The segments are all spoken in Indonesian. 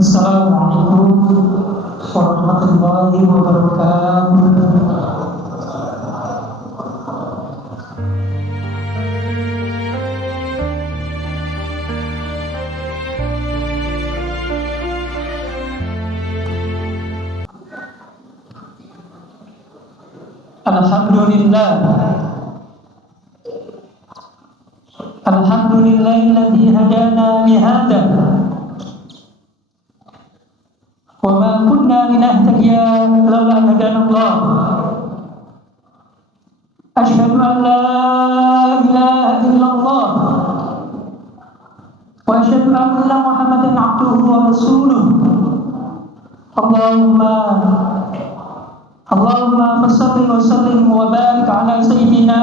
Assalamualaikum warahmatullahi wabarakatuh. Alhamdulillah, alhamdulillahilladzi hadana li hada wa ma kunna linahtadiya laula an hadanallah. Asyhadu an la ilaha illallah wa asyhadu anna Muhammadan abduhu wa rasuluh. Allahumma salli wa sallim wa barik ala sayyidina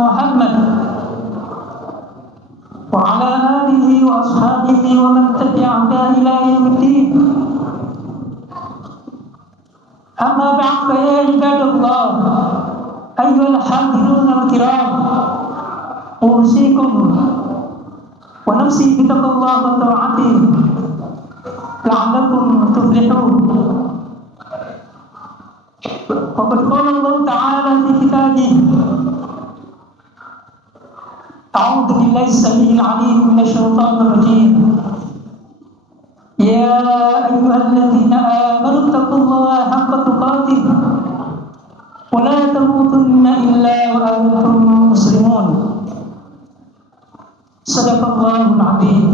Muhammad wa ala alihi wa ashabihi wa man tabi'ahu ila yaumiddin. Amma ba'd, fa ya ibadallah, ayyuhal hadirun al-kiram, usikum wa nafsi bittaqwallah wa ta'atihi la'allakum tuflihun. Waqad qala Allah ta'ala fi kitabih, a'udzu billahi as-sami'il 'alim minasy syaithanir rajim. Ya ayyuhalladzina amanu taqullaha haqqa tuqatih wa la tamutunna illa wa antum muslimun. Shadaqallahul 'azim.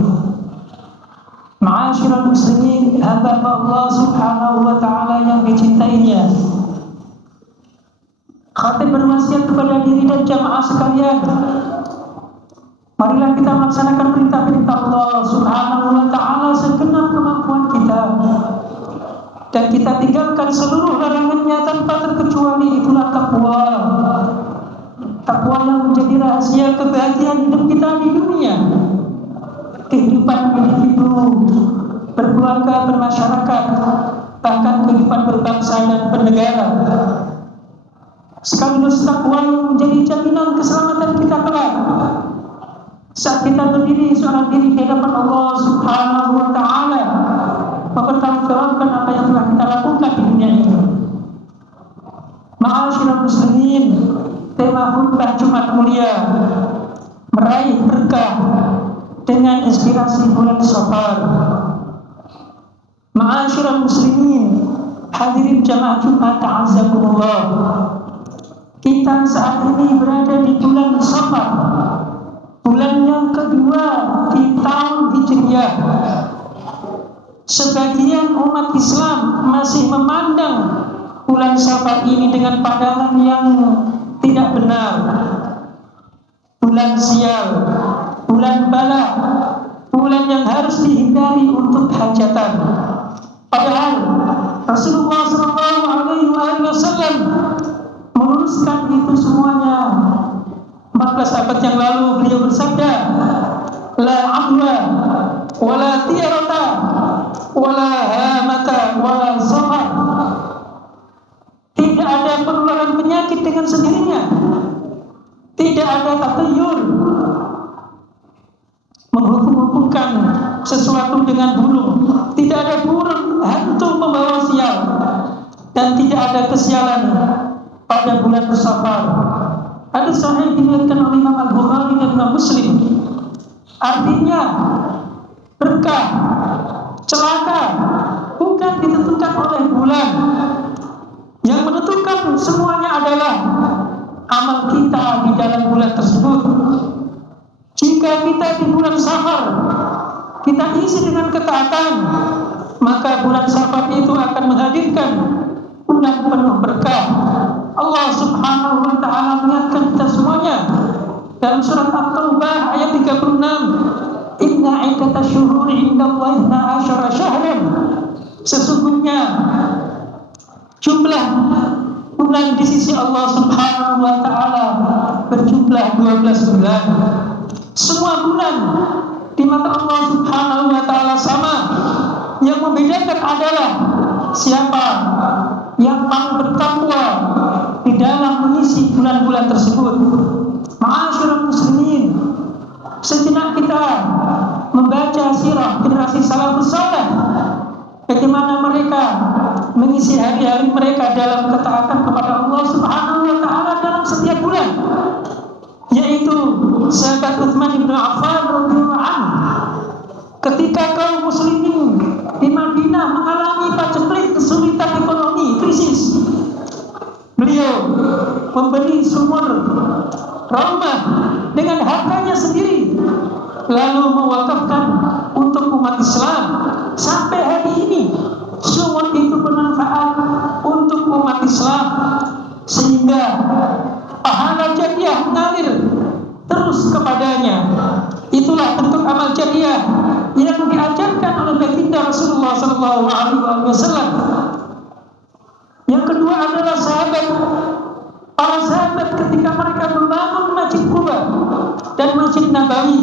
Ma'asyiral muslimin, hamba Allah Subhanahu wa ta'ala yang dicintainya, khatib berwasiat kepada diri dan jamaah sekalian, marilah kita melaksanakan perintah-perintah Allah Subhanahu wa ta'ala segenap kemampuan kita, dan kita tinggalkan seluruh larangannya tanpa terkecuali. Itulah takwa. Takwa yang menjadi rahasia kebahagiaan hidup kita di dunia, kehidupan individu, berkeluarga, bermasyarakat, bahkan kehidupan berbangsa dan bernegara. Sekaligus takwa yang menjadi jaminan keselamatan kita kelak saat kita berdiri seorang diri di hadapan Allah Subhanahu wa ta'ala, mempertanggungjawabkan apa yang telah kita lakukan di dunia ini. Ma'asyiral muslimin, tema khutbah Jumat mulia, meraih berkah dengan inspirasi bulan Safar. Ma'asyiral muslimin, hadirin jamaah Jumat ta'azzakumullah, kita saat ini berada di bulan Safar, bulan yang kedua di tahun Hijriah. Sebagian umat Islam masih memandang bulan Safar ini dengan pandangan yang tidak benar, bulan sial, bulan bala, bulan yang harus dihindari untuk hajatan. Padahal Rasulullah SAW meluruskan itu semuanya. 14 abad yang lalu beliau bersabda, la adwa wala tiyarata wala hamata wala safar. Tidak ada penularan penyakit dengan sendirinya, tidak ada tatayur, menghukum-hukumkan sesuatu dengan burung, tidak ada burung hantu membawa sial, dan tidak ada kesialan pada bulan Safar. Hadis sahih diriwayatkan oleh Imam Al-Bukhari dan Imam Muslim. Artinya berkah, celaka bukan ditentukan oleh bulan. Yang menentukan semuanya adalah amal kita di dalam bulan tersebut. Jika kita di bulan Safar kita isi dengan ketaatan, maka bulan Safar itu akan menghadirkan bulan penuh berkah. Allah Subhanahu wa ta'ala mengingatkan kita semuanya dalam surat At-Taubah ayat 36, inna iddatash syuhuri indallahi 12 syahran. Sesungguhnya jumlah bulan di sisi Allah Subhanahu wa ta'ala berjumlah 12 bulan. Semua bulan di mata Allah Subhanahu wa ta'ala sama. Yang membedakan adalah siapa yang paling bertakwa di dalam mengisi bulan-bulan tersebut. Ma'asyiral muslimin, sejenak kita membaca sirah generasi salafus saleh mengisi hari-hari mereka dalam ketaatan kepada Allah Subhanahu wa taala dalam setiap bulan, yaitu sahabat Utsman bin Affan radhiyallahu anhu. Ketika kaum muslimin di Madinah mengalami paceklik, kesulitan ekonomi, krisis, beliau membeli sumur rumah dengan hartanya sendiri, lalu mewakafkan untuk umat Islam. Sampai hari ini sumur itu bermanfaat untuk umat Islam, sehingga pahala jariah mengalir terus kepadanya. Itulah bentuk amal jariah yang diajarkan oleh baginda Rasulullah SAW. Yang kedua adalah para sahabat ketika mereka membangun Masjid Quba dan Masjid Nabawi,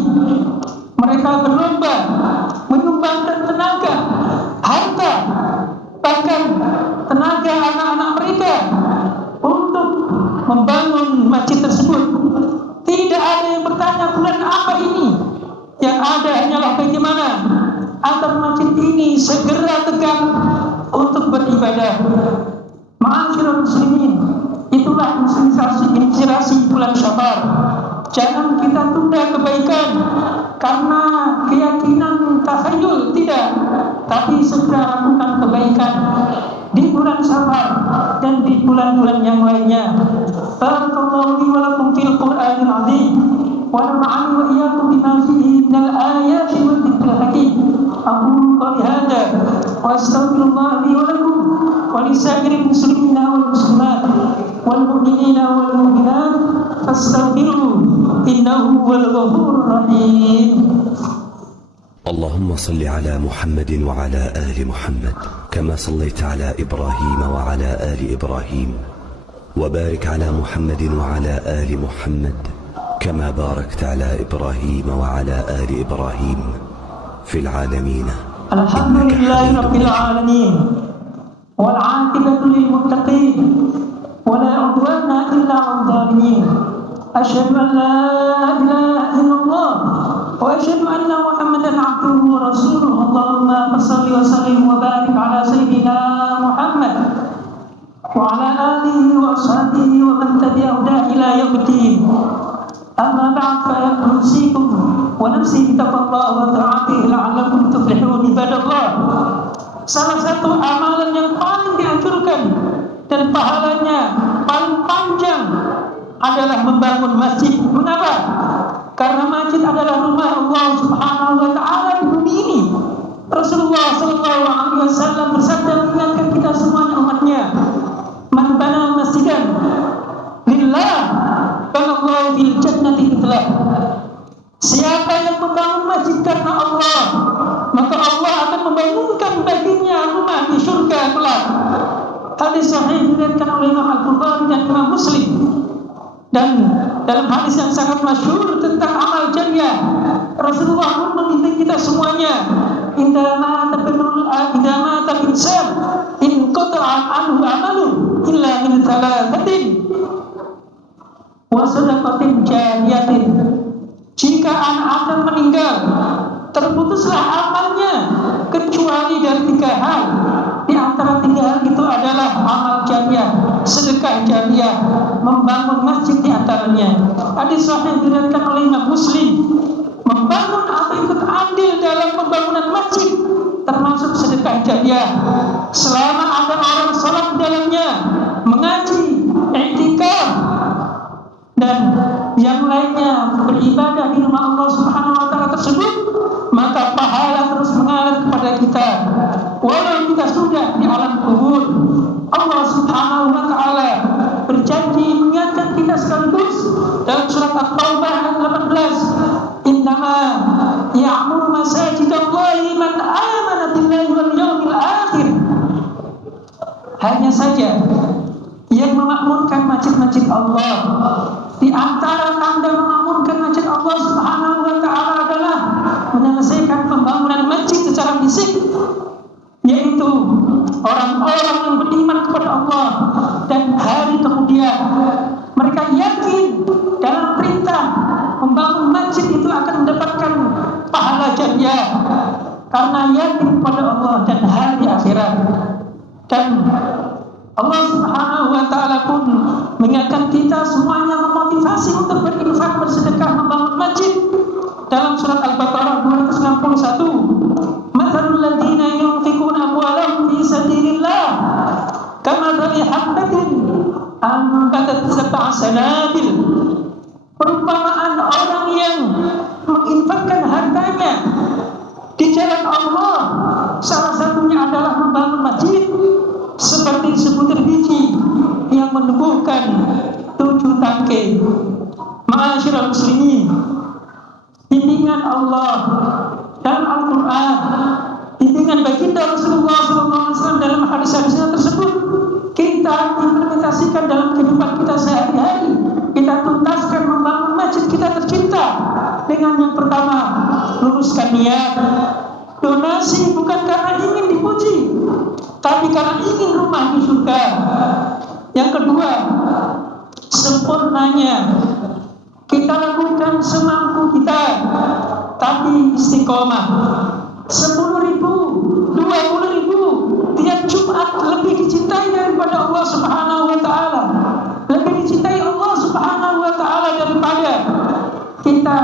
mereka berlomba menyumbangkan tenaga, harta, bahkan tenaga anak-anak mereka untuk membangun masjid tersebut. Tidak ada yang bertanya bulan apa ini. Yang ada hanyalah bagaimana agar masjid ini segera tegak untuk beribadah. Ma'asyiral muslimin, itulah inspirasi bulan Syaban. Jangan kita tunda kebaikan karena keyakinan takhayul, tidak, tapi segera lakukan kebaikan di bulan Syaban dan di bulan-bulan yang lainnya. Barakallahu li wa lakum fil Qur'anil 'azim wa nafa'ani wa iyyakum bima fihi minal ayati wa dzikril hakim. Aqulu qawli hadza wa astaghfirullah li wa lakum wa lisairil muslimina wal muslimat wal mu'minina wal mu'minat fastaghfiruhu innahu huwal ghafurur rahim. اللهم صل على محمد وعلى آل محمد كما صليت على إبراهيم وعلى آل إبراهيم وبارك على محمد وعلى آل محمد كما باركت على إبراهيم وعلى آل إبراهيم في العالمين الحمد لله رب العالمين والعاقبة للمتقين ولا عدوان إلا على الظالمين. أشهد أن لا إله إلا الله وأشهد أن محمدا عبده ورسوله. اللهم صل وسلم وبارك على سيدنا محمد وعلى آله وأصحابه ومن تبعهم إلى يوم الدين. أما بعد فأوصيكم ونفسي بتقوى الله وطاعته لعلكم تفلحون عباد الله. Salah satu amalan yang paling dianjurkan dan pahalanya paling panjang adalah membangun masjid. Mengapa? Karena masjid adalah rumah Allah Subhanahu wa taala di bumi ini. Rasulullah SAW bersabda mengingatkan kita semuanya umatnya, "Man bana masjidan lillah banallahu fil jannati mithlah." Siapa yang membangun masjid karena Allah, maka Allah akan membangunkan baginya rumah di surga kelak. Hadis sahih diriwayatkan oleh Imam Al-Bukhari dan Imam Muslim. Dan dalam hadis yang sangat masyhur tentang amal jariah, Rasulullah pun memimpin kita semuanya, idza mata insan in qata'a anhu amalu illa min thalathatin wa sadaqatin jariyatin. Jika anak Adam meninggal, terputuslah amalnya kecuali dari 3 hal. Di antara 3 hal itu adalah amal jariah, sedekah jariah, membangun masjid di antaranya. Hadis sahih diriwayatkan oleh Imam Muslim. Membangun atau ikut andil dalam pembangunan masjid termasuk sedekah jariah. Selama ada orang salat di dalamnya, mengaji, i'tikaf dan yang lainnya beribadah di rumah Allah Subhanahu wa taala tersebut, maka pahala terus mengalir kepada kita walau kita sudah di alam kubur. Allah Subhanahu wa taala berjanji mengingatkan kita sekaligus dalam surat At-Taubah ayat 18, "Innama ya'muru masajidallahi man amana billahi wal yawmil akhir." Hanya saja yang memakmurkan masjid-masjid Allah, di antara tanda memakmurkan masjid Allah Subhanahu wa taala adalah menyelesaikan pembangunan masjid secara fisik, yaitu orang-orang yang beriman kepada Allah dan hari kemudian. Mereka yakin dalam perintah membangun masjid itu akan mendapatkan pahala jariah karena yakin kepada Allah dan hari akhirat. Dan Allah Subhanahu wa Ta'ala pun mengingatkan kita semuanya, memotivasi untuk berinfak, bersedekah, membangun masjid. Dalam surat Al-Baqarah 261, mathalul ladzina yunfiquna amwalahum fi sabilillah kamathali habbatin anbatat sab'a sanabil. Perumpamaan orang yang menginfakkan hartanya di jalan Allah, salah satunya adalah membangun masjid, seperti sebutir biji yang menumbuhkan 7 tangkai. Ma'asyiral muslimin, bimbingan Allah dalam Al-Quran, bimbingan baginda Rasulullah SAW dalam hadis-hadisnya tersebut, kita implementasikan dalam kehidupan kita sehari-hari. Kita tuntaskan membangun masjid kita tercinta dengan yang pertama, luruskan niat. Donasi bukan karena ingin dipuji, tapi karena ingin rumah di surga. Yang kedua, sempurnanya kita lakukan semampu kita, tapi istiqomah. 10.000, 20.000 tiap Jumat lebih dicintai daripada Allah Subhanahu wa Ta'ala. Lebih dicintai Allah Subhanahu wa Ta'ala daripada kita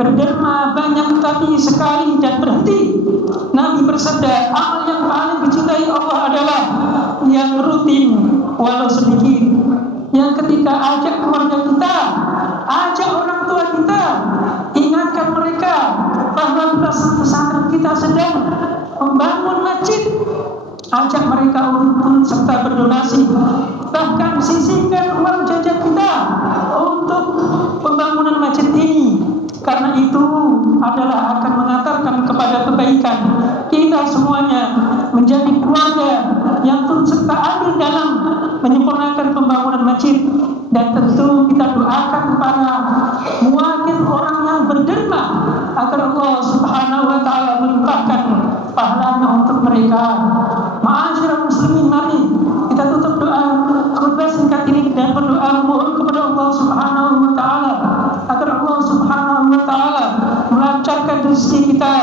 berderma banyak tapi sekali dan berhenti. Nabi bersabda, amal yang paling dicintai Allah adalah yang rutin walau sedikit. Yang ketika ajak keluarga kita, ajak orang tua kita, ingatkan mereka bahwa pesantren kita sedang membangun masjid. Ajak mereka untuk turut serta berdonasi. Bahkan sisihkan uang jajan kita untuk pembangunan masjid ini, karena itu adalah akan mengantarkan kepada kebaikan. Kita semuanya menjadi keluarga yang turut serta andil dalam menyempurnakan pembangunan masjid. Dan tentu kita doakan kepada muwakil orang yang berderma agar Allah Subhanahu wa Ta'ala melimpahkan pahalanya untuk mereka. Ma'asyiral muslimin, mari kita tutup doa khutbah singkat ini dan berdoa memohon kepada Allah Subhanahu wa Ta'ala agar Allah Subhanahu wa Ta'ala melancarkan rezeki kita,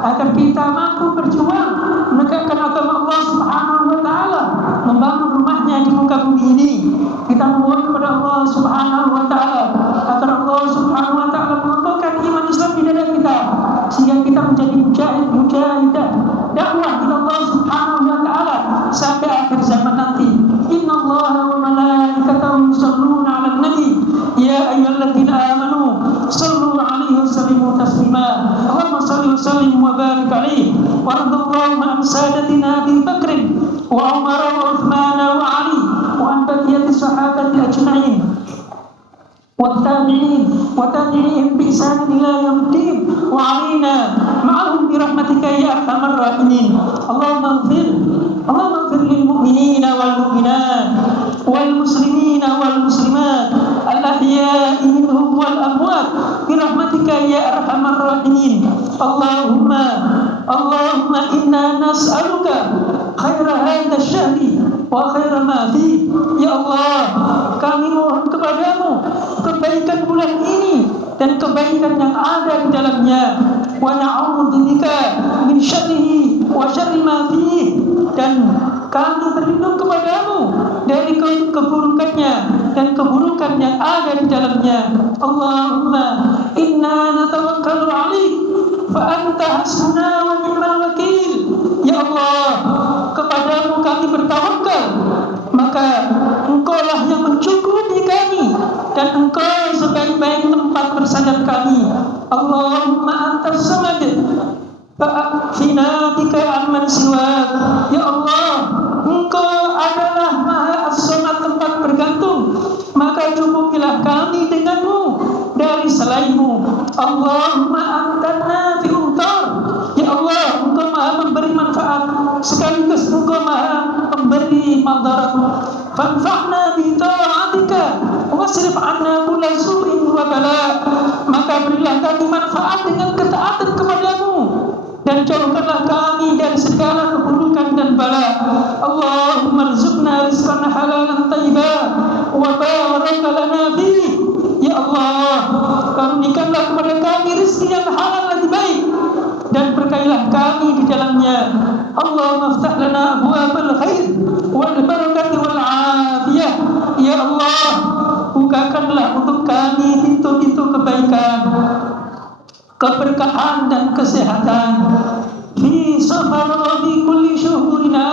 agar kita mampu berjuang menegakkan agama Allah Subhanahu wa Ta'ala, membangun rumahnya di muka bumi ini. Kita memohon kepada Allah Subhanahu wa Ta'ala agar Allah Subhanahu wa Ta'ala mengokohkan iman Islam di dada kita, sehingga kita menjadi mujahidah dakwah ila Allah Subhanahu wa Ta'ala sampai akhir zaman nanti. Innallaha wa malaikatahu yusholluna 'alan nabi ya ayyuhalladzina amanu shallu 'alaihi wa sallimu taslima. Allahumma shalli wa sallim wa barik 'alaihi wa radallahu an sadatina Abi Bakr wa Umar wa Uthman wa Ali wa an baqiyati sahabati ajma'in والتابعين وتابعيهم بإحسان إلى يوم الدين وعلينا معهم برحمتك يا أرحم الراحمين. اللهم اغفر للمؤمنين والمؤمنات والمسلمين والمسلمات الأحياء منهم والأموات برحمتك يا أرحم الراحمين. اللهم إنا نسألك خير هذا الشهر وخير ما فيه. Ya Allah, kami mohon kepadamu kebaikan bulan ini dan kebaikan yang ada di dalamnya. Wa na'udzubika min syarrihi wa syarri ma fihi. Dan kami berlindung kepadamu dari keburukannya dan keburukan yang ada di dalamnya. Allahumma inna natawakkalu 'alaik fa anta hasbuna wa ni'mal wakil. Ya Allah, kepadamu kami bertawakal, maka Engkaulah yang mencukupi kami dan Engkau sebaik-baik tempat bersandar kami. Allahumma antas samad fa'afina bika amman siwak. Ya Allah, Engkau adalah Maha As-Samad, tempat bergantung, maka cukupilah kami denganmu dari selainmu. Allahumma antan nafi'un tar. Ya Allah, Engkau Maha memberi manfaat sekaligus Engkau Maha memberi madarat. Fanfa'na bi ta'atika wasrif 'anna kulla su'in wa bala. Maka berilah kami manfaat dengan ketaatan kepadamu dan jauhkanlah kami dari segala keburukan dan bala. Allahumma rzuqna rizqan halalan thayyiban wa barik lana fihi. Ya Allah, karunikanlah kepada kami rezeki yang halal lagi baik dan berkailah kami di dalamnya. Allahumma aftah lana abwaabal khair wal barakati wal afiyah. Ya Allah, bukakanlah untuk kami pintu-pintu kebaikan, keberkahan dan kesehatan fi safar fi kulli syuhurina,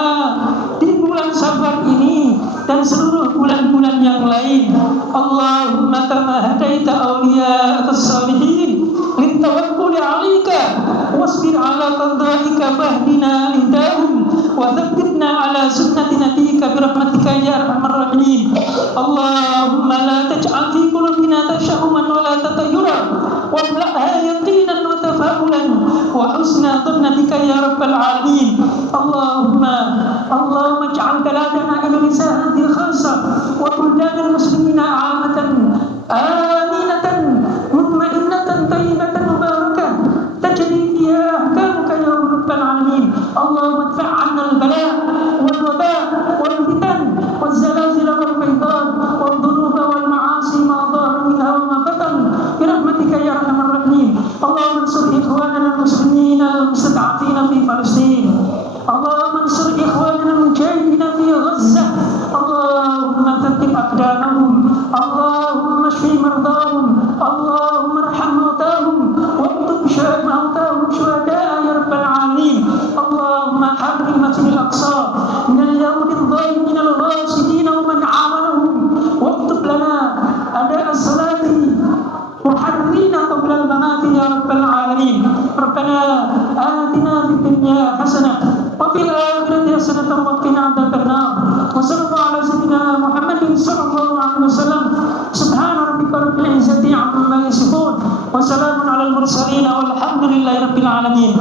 di bulan Safar ini dan seluruh bulan-bulan yang lain. Allahumma kama hadaita awliya as-salihin litawakkuli 'alaika wasbir 'ala qada'ika fahdina lidahum wa thabbitna 'ala sunnati nabiyyika bi rahmatika ya arhamar rahimin. Allahumma la taj'al fi qulubina tashauman wa la tatayyura wa amla'ha yaqinan wa tafa'ulan wa husna dhanna bika ya rabbal alamin. Allahumma ij'al baladana Indonesia hadhihi khassa wa buldanal muslimina 'amatan aminatan mutmainnatan tayyibatan mubarakah tajri fiha ahkamuka ya rabbal alamin. Allahumma idfa' 'anna al-bala' wal waba' wal fitan wal zalazil wal faydan wal dhunuba wal ma'asi ma dhahara minha wa ma batan bi rahmatika ya arhamar rahimin. Allahumma ansur ikhwanana al-muslimin al-mustad'afina fi Palestin. Allahumma ansur ikhwanana al-mujahidin fi Gaza. Allahumma thabbit aqdamahum. Allahumma shfi mardahum. Allahumma arham mautahum waktub mautahum syuhada'a ya rabbal alamin. Allahumma harrim masjidil aqsa min al-yahudi adh-dhalimin al-ghasidin wa man awanahum waktub lana ada as-salati وحرنا قبل الممات يا رب العالمين. ربنا آتنا في الدنيا حسنة وفي الآخرة حسنة وقنا عذاب النار. وصلى الله على سيدنا محمد صلى الله عليه وسلم. سبحان ربك رب العزة عما يصفون وسلام على المرسلين والحمد لله رب العالمين.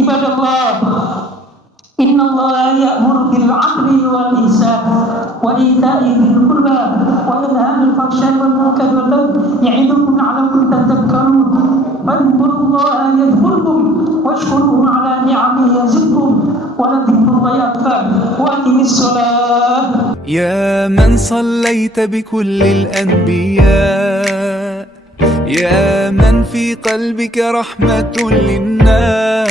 عباد الله، إن الله يأمر بالعدل والإحسان وإيتاء ذي القربى وينهى عن الفحشاء والمنكر والبغي يعظكم لعلكم تذكرون. فاذكروا الله يذكركم واشكروه على نعمه يزدكم ولذكر الله أكبر. وأقم الصلاة. يا من صليت بكل الأنبياء، يا من في قلبك رحمة للناس.